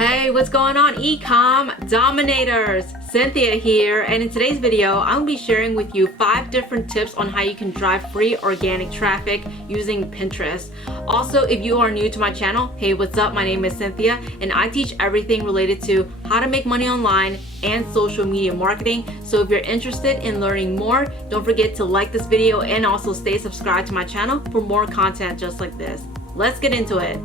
Hey, what's going on, Ecom Dominators? Cynthia here, and in today's video, I'm going to be sharing with you 5 different tips on how you can drive free organic traffic using Pinterest. Also, if you are new to my channel, hey, what's up? My name is Cynthia, and I teach everything related to how to make money online and social media marketing. So if you're interested in learning more, don't forget to like this video and also stay subscribed to my channel for more content just like this. Let's get into it.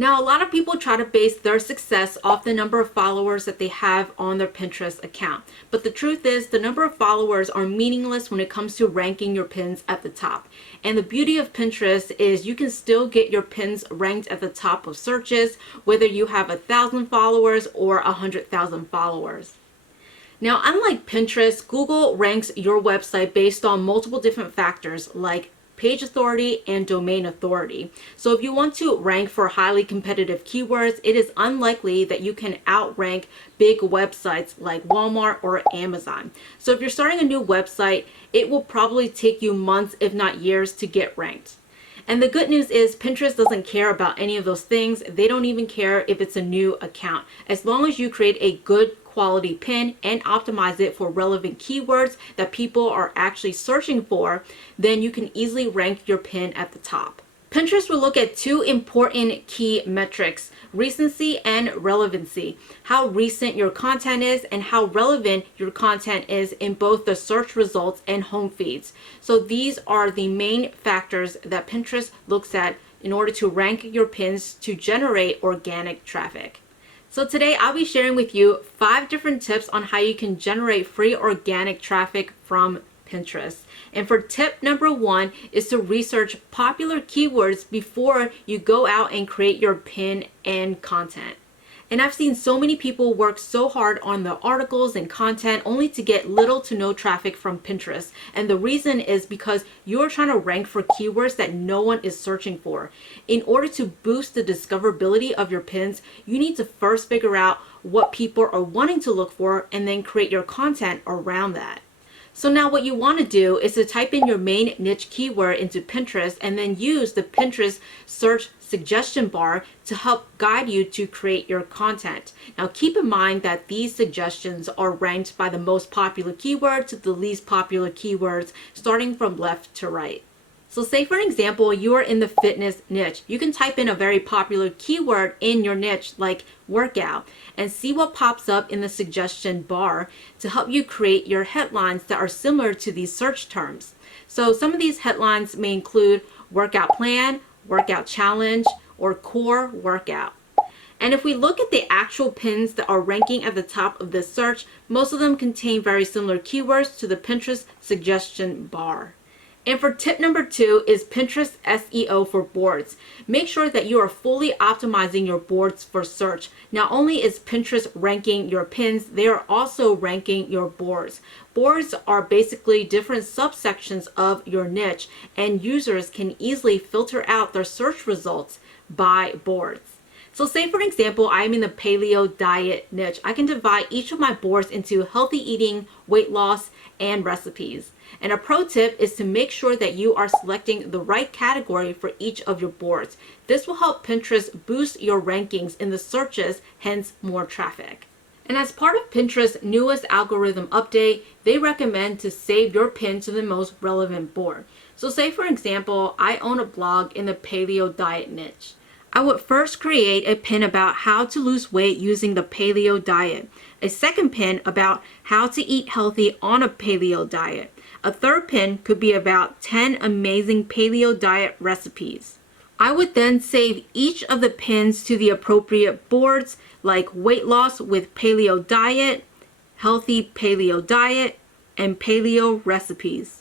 Now, a lot of people try to base their success off the number of followers that they have on their Pinterest account. But the truth is, the number of followers are meaningless when it comes to ranking your pins at the top. And the beauty of Pinterest is you can still get your pins ranked at the top of searches, whether you have 1,000 followers or 100,000 followers. Now, unlike Pinterest, Google ranks your website based on multiple different factors like page authority and domain authority. So if you want to rank for highly competitive keywords, it is unlikely that you can outrank big websites like Walmart or Amazon. So if you're starting a new website, it will probably take you months, if not years, to get ranked. And the good news is Pinterest doesn't care about any of those things. They don't even care if it's a new account. As long as you create a good quality pin and optimize it for relevant keywords that people are actually searching for, then you can easily rank your pin at the top. Pinterest will look at 2 important key metrics: recency and relevancy. How recent your content is and how relevant your content is in both the search results and home feeds. So these are the main factors that Pinterest looks at in order to rank your pins to generate organic traffic. So today I'll be sharing with you 5 different tips on how you can generate free organic traffic from Pinterest. And for tip number 1 is to research popular keywords before you go out and create your pin and content. And I've seen so many people work so hard on the articles and content only to get little to no traffic from Pinterest. And the reason is because you're trying to rank for keywords that no one is searching for. In order to boost the discoverability of your pins, you need to first figure out what people are wanting to look for and then create your content around that. So now what you want to do is to type in your main niche keyword into Pinterest and then use the Pinterest search suggestion bar to help guide you to create your content. Now keep in mind that these suggestions are ranked by the most popular keyword to the least popular keywords, starting from left to right. So say for an example, you are in the fitness niche. You can type in a very popular keyword in your niche like workout and see what pops up in the suggestion bar to help you create your headlines that are similar to these search terms. So some of these headlines may include workout plan, workout challenge, or core workout. And if we look at the actual pins that are ranking at the top of this search, most of them contain very similar keywords to the Pinterest suggestion bar. And for tip number 2 is Pinterest SEO for boards. Make sure that you are fully optimizing your boards for search. Not only is Pinterest ranking your pins, they are also ranking your boards. Boards are basically different subsections of your niche, and users can easily filter out their search results by boards. So say for example, I'm in the paleo diet niche. I can divide each of my boards into healthy eating, weight loss, and recipes. And a pro tip is to make sure that you are selecting the right category for each of your boards. This will help Pinterest boost your rankings in the searches, hence more traffic. And as part of Pinterest's newest algorithm update, they recommend to save your pin to the most relevant board. So say for example, I own a blog in the paleo diet niche. I would first create a pin about how to lose weight using the paleo diet, a second pin about how to eat healthy on a paleo diet. A third pin could be about 10 amazing paleo diet recipes. I would then save each of the pins to the appropriate boards like weight loss with paleo diet, healthy paleo diet, and paleo recipes.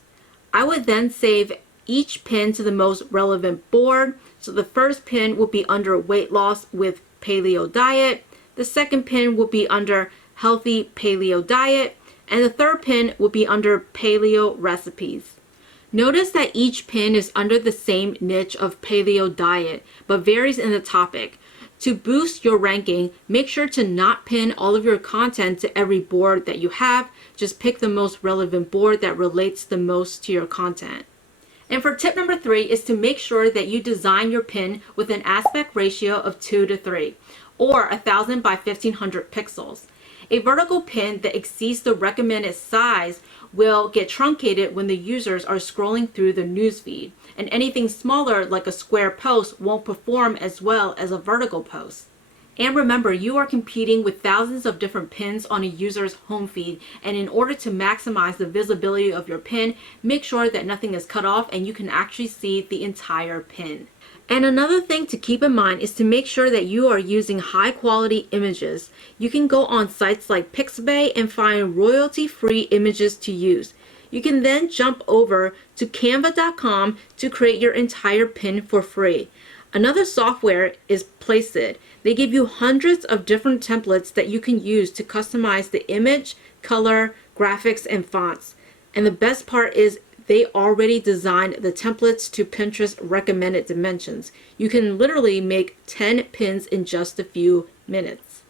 I would then save each pin to the most relevant board. So the first pin will be under weight loss with paleo diet. The second pin will be under healthy paleo diet. And the third pin will be under paleo recipes. Notice that each pin is under the same niche of paleo diet, but varies in the topic. To boost your ranking, make sure to not pin all of your content to every board that you have. Just pick the most relevant board that relates the most to your content. And for tip number 3 is to make sure that you design your pin with an aspect ratio of 2 to 3 or 1000 by 1500 pixels. A vertical pin that exceeds the recommended size will get truncated when the users are scrolling through the newsfeed, and anything smaller like a square post won't perform as well as a vertical post. And remember, you are competing with thousands of different pins on a user's home feed, and in order to maximize the visibility of your pin, make sure that nothing is cut off and you can actually see the entire pin. And another thing to keep in mind is to make sure that you are using high quality images. You can go on sites like Pixabay and find royalty-free images to use. You can then jump over to canva.com to create your entire pin for free. Another software is Placeit. They give you hundreds of different templates that you can use to customize the image, color, graphics, and fonts. And the best part is they already designed the templates to Pinterest recommended dimensions. You can literally make 10 pins in just a few minutes.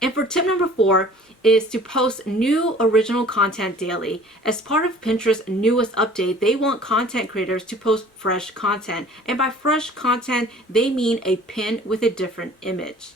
And for tip number 4 is to post new original content daily. As part of Pinterest's newest update, they want content creators to post fresh content. And by fresh content, they mean a pin with a different image.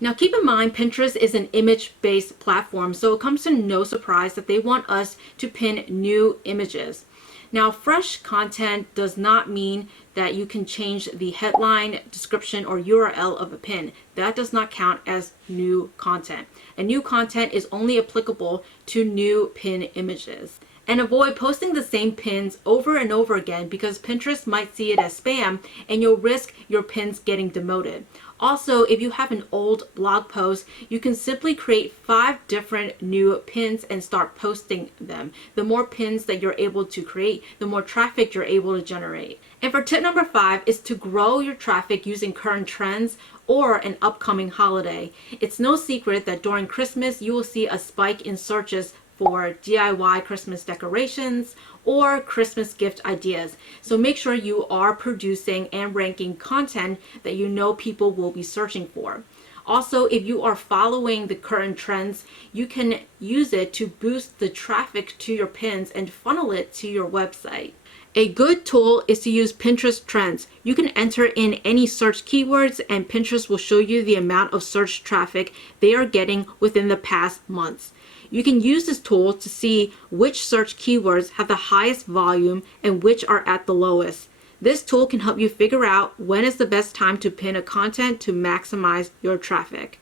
Now keep in mind, Pinterest is an image-based platform, so it comes to no surprise that they want us to pin new images. Now, fresh content does not mean that you can change the headline, description, or URL of a pin. That does not count as new content. And new content is only applicable to new pin images. And avoid posting the same pins over and over again because Pinterest might see it as spam and you'll risk your pins getting demoted. Also, if you have an old blog post, you can simply create 5 different new pins and start posting them. The more pins that you're able to create, the more traffic you're able to generate. And for tip number 5 is to grow your traffic using current trends or an upcoming holiday. It's no secret that during Christmas, you will see a spike in searches for DIY Christmas decorations or Christmas gift ideas. So make sure you are producing and ranking content that you know people will be searching for. Also, if you are following the current trends, you can use it to boost the traffic to your pins and funnel it to your website. A good tool is to use Pinterest trends. You can enter in any search keywords and Pinterest will show you the amount of search traffic they are getting within the past months. You can use this tool to see which search keywords have the highest volume and which are at the lowest. This tool can help you figure out when is the best time to pin a content to maximize your traffic.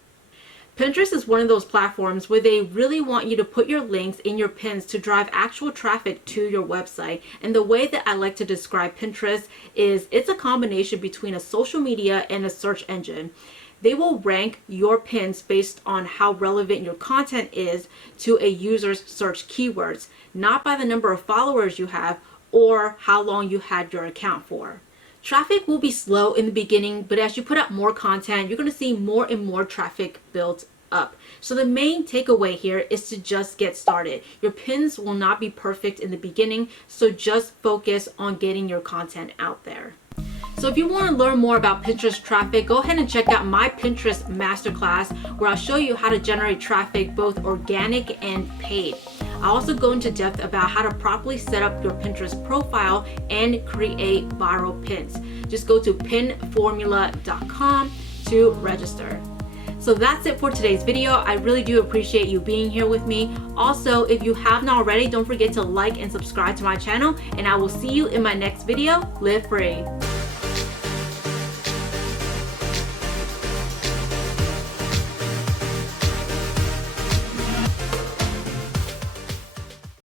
Pinterest is one of those platforms where they really want you to put your links in your pins to drive actual traffic to your website. And the way that I like to describe Pinterest is it's a combination between a social media and a search engine. They will rank your pins based on how relevant your content is to a user's search keywords, not by the number of followers you have or how long you had your account for. Traffic will be slow in the beginning, but as you put out more content, you're going to see more and more traffic build up. So the main takeaway here is to just get started. Your pins will not be perfect in the beginning, so just focus on getting your content out there. So if you want to learn more about Pinterest traffic, go ahead and check out my Pinterest masterclass where I'll show you how to generate traffic, both organic and paid. I also go into depth about how to properly set up your Pinterest profile and create viral pins. Just go to pinformula.com to register. So that's it for today's video. I really do appreciate you being here with me. Also, if you haven't already, don't forget to like and subscribe to my channel, and I will see you in my next video. Live free.